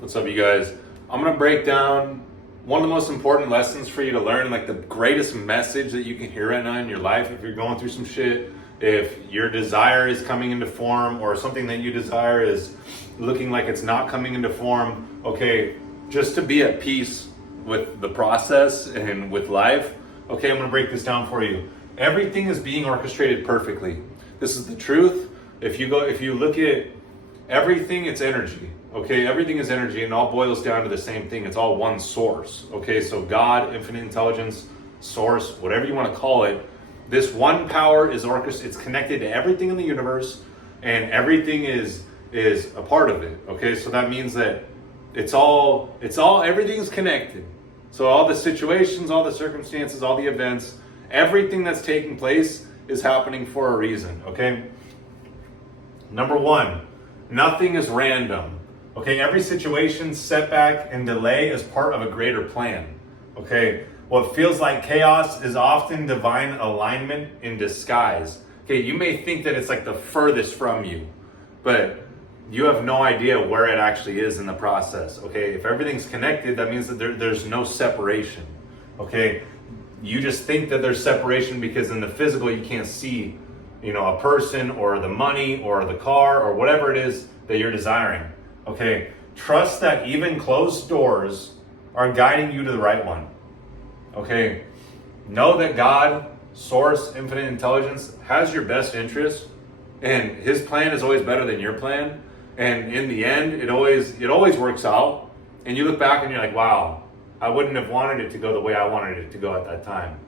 What's up, you guys? I'm gonna break down one of the most important lessons for you to learn, like the greatest message that you can hear right now in your life. If you're going through some shit, if your desire is coming into form, or something that you desire is looking like it's not coming into form, okay, just to be at peace with the process and with life, okay, I'm gonna break this down for you. Everything is being orchestrated perfectly. This is the truth. If you look at everything, it's energy. Okay, everything is energy, and it all boils down to the same thing. It's all one source. Okay, so God, infinite intelligence, source, whatever you want to call it, this one power is orchestrated. It's connected to everything in the universe, and everything is a part of it. Okay, so that means that everything's connected. So all the situations, all the circumstances, all the events, everything that's taking place is happening for a reason. Okay. Number one, nothing is random. Okay, every situation, setback, and delay is part of a greater plan. Okay, what feels like chaos is often divine alignment in disguise. Okay, you may think that it's like the furthest from you, but you have no idea where it actually is in the process. Okay, if everything's connected, that means that there's no separation. Okay, you just think that there's separation because in the physical you can't see, a person or the money or the car or whatever it is that you're desiring. Okay, trust that even closed doors are guiding you to the right one. Okay, know that God, source, infinite intelligence, has your best interest, and his plan is always better than your plan. And in the end, it always works out. And you look back and you're like, wow, I wouldn't have wanted it to go the way I wanted it to go at that time.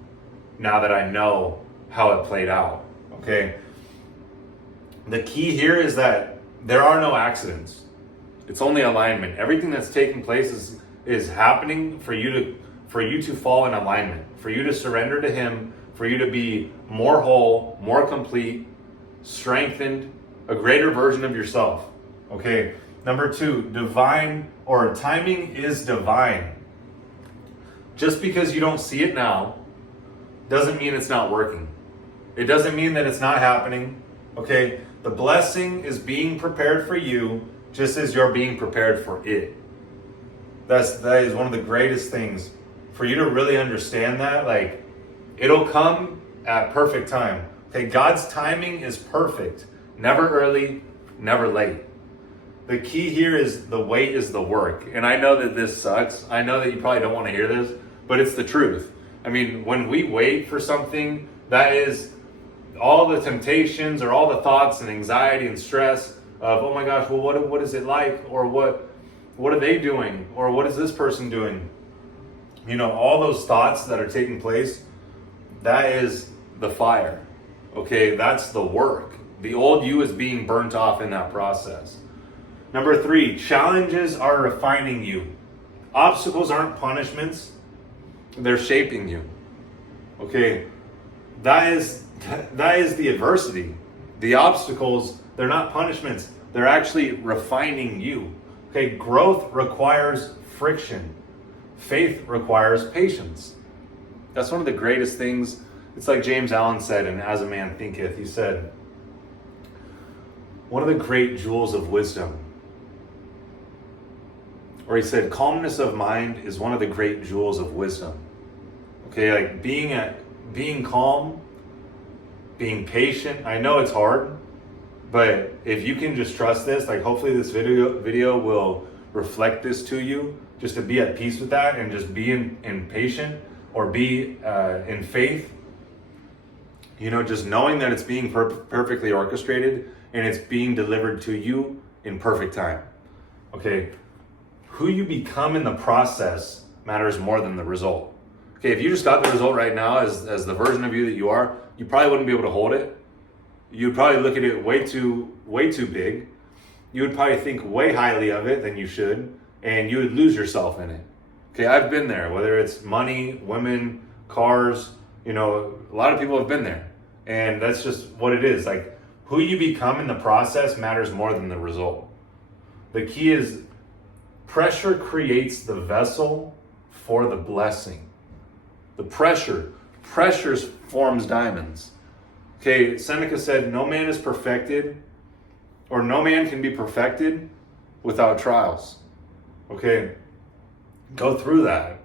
Now that I know how it played out. Okay, the key here is that there are no accidents. It's only alignment. Everything that's taking place is happening for you to fall in alignment, for you to surrender to him, for you to be more whole, more complete, strengthened, a greater version of yourself. Okay. Number two, divine or timing is divine. Just because you don't see it now doesn't mean it's not working. It doesn't mean that it's not happening. Okay. The blessing is being prepared for you just as you're being prepared for it. That is one of the greatest things. For you to really understand that, like, it'll come at perfect time. Okay, God's timing is perfect. Never early, never late. The key here is the wait is the work. And I know that this sucks. I know that you probably don't want to hear this, but it's the truth. I mean, when we wait for something, that is all the temptations or all the thoughts and anxiety and stress of, oh my gosh, well, what is it like? Or what are they doing? Or what is this person doing? All those thoughts that are taking place, that is the fire. Okay, that's the work. The old you is being burnt off in that process. Number three, challenges are refining you. Obstacles aren't punishments. They're shaping you. Okay, that is the adversity. The obstacles, they're not punishments. They're actually refining you. Okay, growth requires friction. Faith requires patience. That's one of the greatest things. It's like James Allen said in As a Man Thinketh. He said, one of the great jewels of wisdom. Or he said, calmness of mind is one of the great jewels of wisdom. Okay, like being calm, being patient. I know it's hard, but if you can just trust this, like hopefully this video will reflect this to you, just to be at peace with that and just be in patient or be in faith. Just knowing that it's being perfectly orchestrated and it's being delivered to you in perfect time. Okay, who you become in the process matters more than the result. Okay, if you just got the result right now as the version of you that you are, you probably wouldn't be able to hold it. You'd probably look at it way too big. You would probably think way highly of it than you should, and you would lose yourself in it. Okay, I've been there, whether it's money, women, cars, a lot of people have been there. And that's just what it is. Like, who you become in the process matters more than the result. The key is pressure creates the vessel for the blessing. The pressure forms diamonds. Okay, Seneca said, no man is perfected, or no man can be perfected without trials. Okay? Go through that.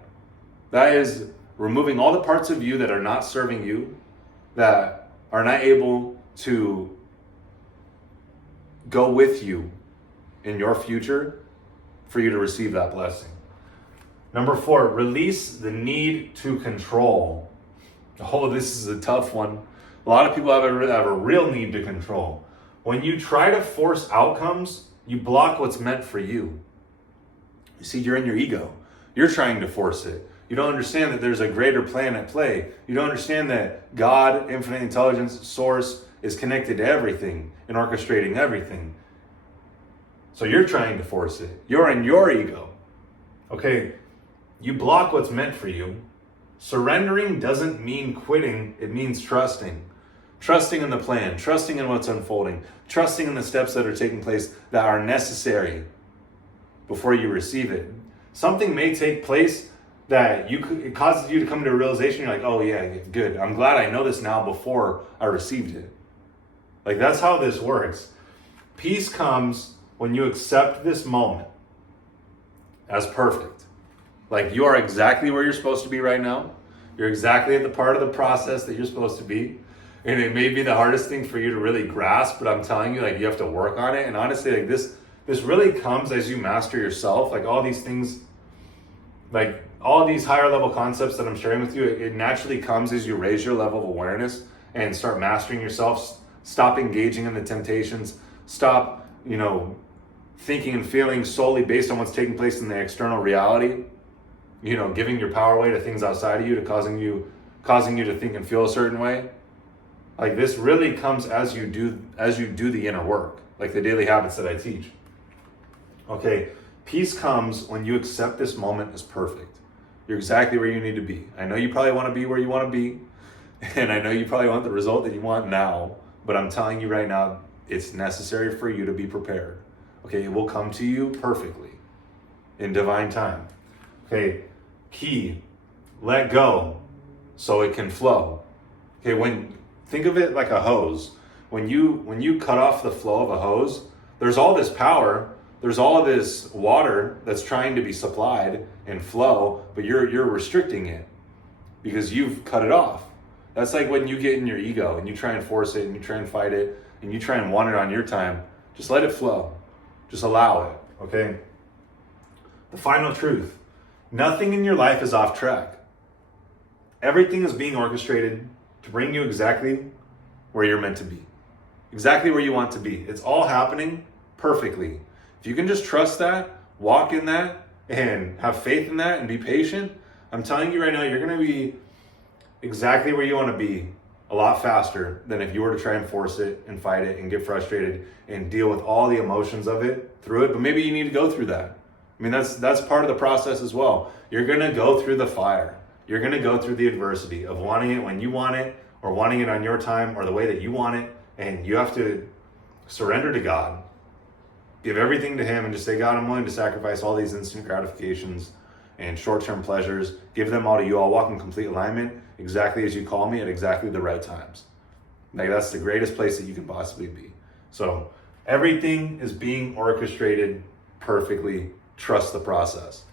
That is removing all the parts of you that are not serving you, that are not able to go with you in your future for you to receive that blessing. Number 4, release the need to control. Oh, this is a tough one. A lot of people have a real need to control. When you try to force outcomes, you block what's meant for you. You see, you're in your ego. You're trying to force it. You don't understand that there's a greater plan at play. You don't understand that God, infinite intelligence, source, is connected to everything and orchestrating everything. So you're trying to force it. You're in your ego. Okay, you block what's meant for you. Surrendering doesn't mean quitting. It means trusting. Trusting in the plan, trusting in what's unfolding, trusting in the steps that are taking place that are necessary before you receive it. Something may take place that it causes you to come to a realization. You're like, oh yeah, good. I'm glad I know this now before I received it. Like, that's how this works. Peace comes when you accept this moment as perfect. Like, you are exactly where you're supposed to be right now. You're exactly at the part of the process that you're supposed to be. And it may be the hardest thing for you to really grasp, but I'm telling you, like, you have to work on it. And honestly, like, this really comes as you master yourself. Like, all these things, like all these higher level concepts that I'm sharing with you, it naturally comes as you raise your level of awareness and start mastering yourself. Stop engaging in the temptations. Stop, thinking and feeling solely based on what's taking place in the external reality. Giving your power away to things outside of you, to causing you to think and feel a certain way. Like, this really comes as you do the inner work, like the daily habits that I teach. Okay, peace comes when you accept this moment as perfect. You're exactly where you need to be. I know you probably want to be where you want to be, and I know you probably want the result that you want now, but I'm telling you right now, it's necessary for you to be prepared. Okay, it will come to you perfectly in divine time. Okay, key, let go so it can flow. Okay, think of it like a hose. When you cut off the flow of a hose, there's all this power, there's all of this water that's trying to be supplied and flow, but you're restricting it because you've cut it off. That's like when you get in your ego and you try and force it and you try and fight it and you try and want it on your time. Just let it flow. Just allow it, okay? The final truth. Nothing in your life is off track. Everything is being orchestrated to bring you exactly where you're meant to be. Exactly where you want to be. It's all happening perfectly. If you can just trust that, walk in that, and have faith in that and be patient, I'm telling you right now, you're going to be exactly where you want to be a lot faster than if you were to try and force it and fight it and get frustrated and deal with all the emotions of it through it. But maybe you need to go through that. I mean, that's part of the process as well. You're going to go through the fire. You're going to go through the adversity of wanting it when you want it, or wanting it on your time or the way that you want it. And you have to surrender to God. Give everything to Him and just say, God, I'm willing to sacrifice all these instant gratifications and short-term pleasures. Give them all to you. I'll walk in complete alignment exactly as you call me at exactly the right times. Like, that's the greatest place that you can possibly be. So everything is being orchestrated perfectly. Trust the process.